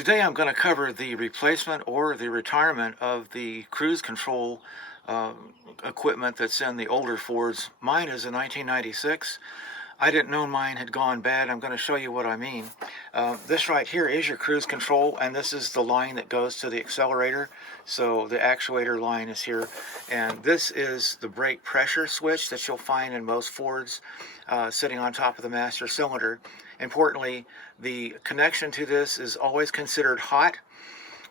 Today I'm going to cover the replacement or the retirement of the cruise control equipment that's in the older Fords. Mine is a 1996. I didn't know mine had gone bad. I'm going to show you what I mean. This right here is your cruise control, and this is the line that goes to the accelerator. So the actuator line is here, and this is the brake pressure switch that you'll find in most Fords sitting on top of the master cylinder. Importantly, the connection to this is always considered hot,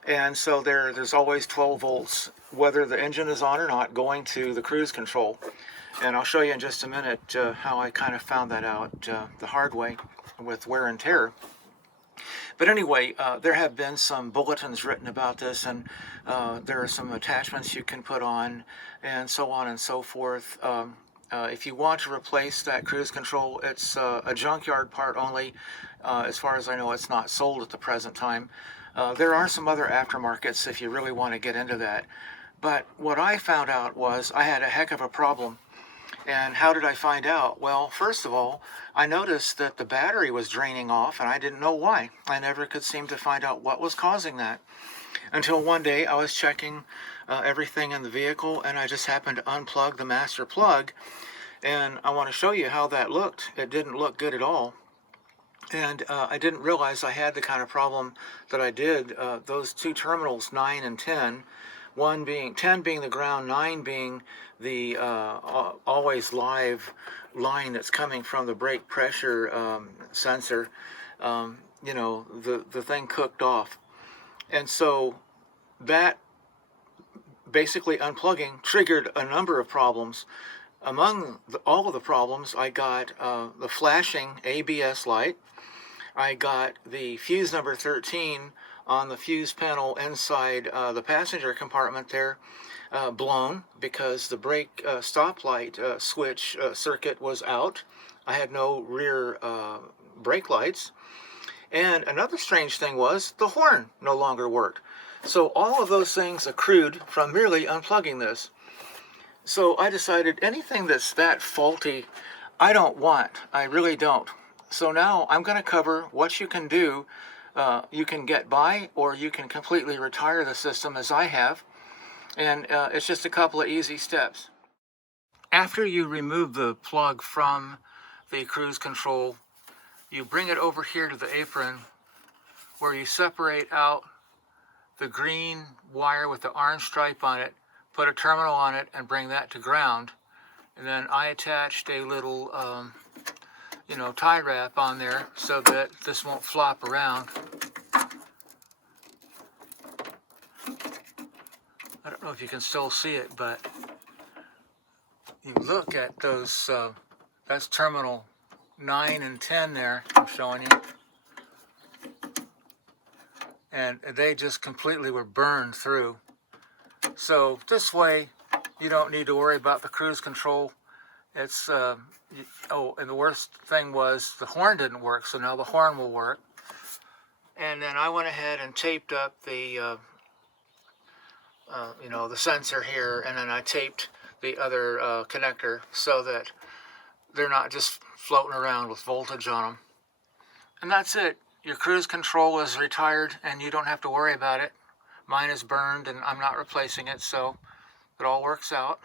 and so there's always 12 volts, whether the engine is on or not, going to the cruise control. And I'll show you in just a minute how I kind of found that out the hard way with wear and tear. But anyway, there have been some bulletins written about this, and there are some attachments you can put on, and so on and so forth. If you want to replace that cruise control, it's a junkyard part only. As far as I know, it's not sold at the present time. There are some other aftermarkets if you really want to get into that. But what I found out was I had a heck of a problem. And how did I find out? Well, first of all, I noticed that the battery was draining off, and I didn't know why. I never could seem to find out what was causing that. Until one day I was checking everything in the vehicle, and I just happened to unplug the master plug. And I want to show you how that looked. It didn't look good at all. And I didn't realize I had the kind of problem that I did. Those two terminals, 9 and 10, 10 being the ground, 9 being the always live line that's coming from the brake pressure sensor, you know, the thing cooked off. And so that basically unplugging triggered a number of problems. Among all of the problems, I got the flashing ABS light. I got the fuse number 13 on the fuse panel inside the passenger compartment there blown because the brake stoplight switch circuit was out. I had no rear brake lights. And another strange thing was the horn no longer worked. So all of those things accrued from merely unplugging this. So I decided anything that's that faulty, I don't want. I really don't. So now I'm going to cover what you can do. You can get by, or you can completely retire the system as I have. And it's just a couple of easy steps. After you remove the plug from the cruise control, you bring it over here to the apron where you separate out the green wire with the orange stripe on it, put a terminal on it, and bring that to ground. And then I attached a little you know, tie wrap on there so that this won't flop around. I don't know if you can still see it, but you look at those, that's terminal 9 and 10 there, I'm showing you. And they just completely were burned through. So this way, you don't need to worry about the cruise control. It's, oh, and the worst thing was the horn didn't work, so now the horn will work. And then I went ahead and taped up the, you know, the sensor here, and then I taped the other connector so that they're not just floating around with voltage on them. And that's it. Your cruise control is retired, and you don't have to worry about it. Mine is burned, and I'm not replacing it, so it all works out.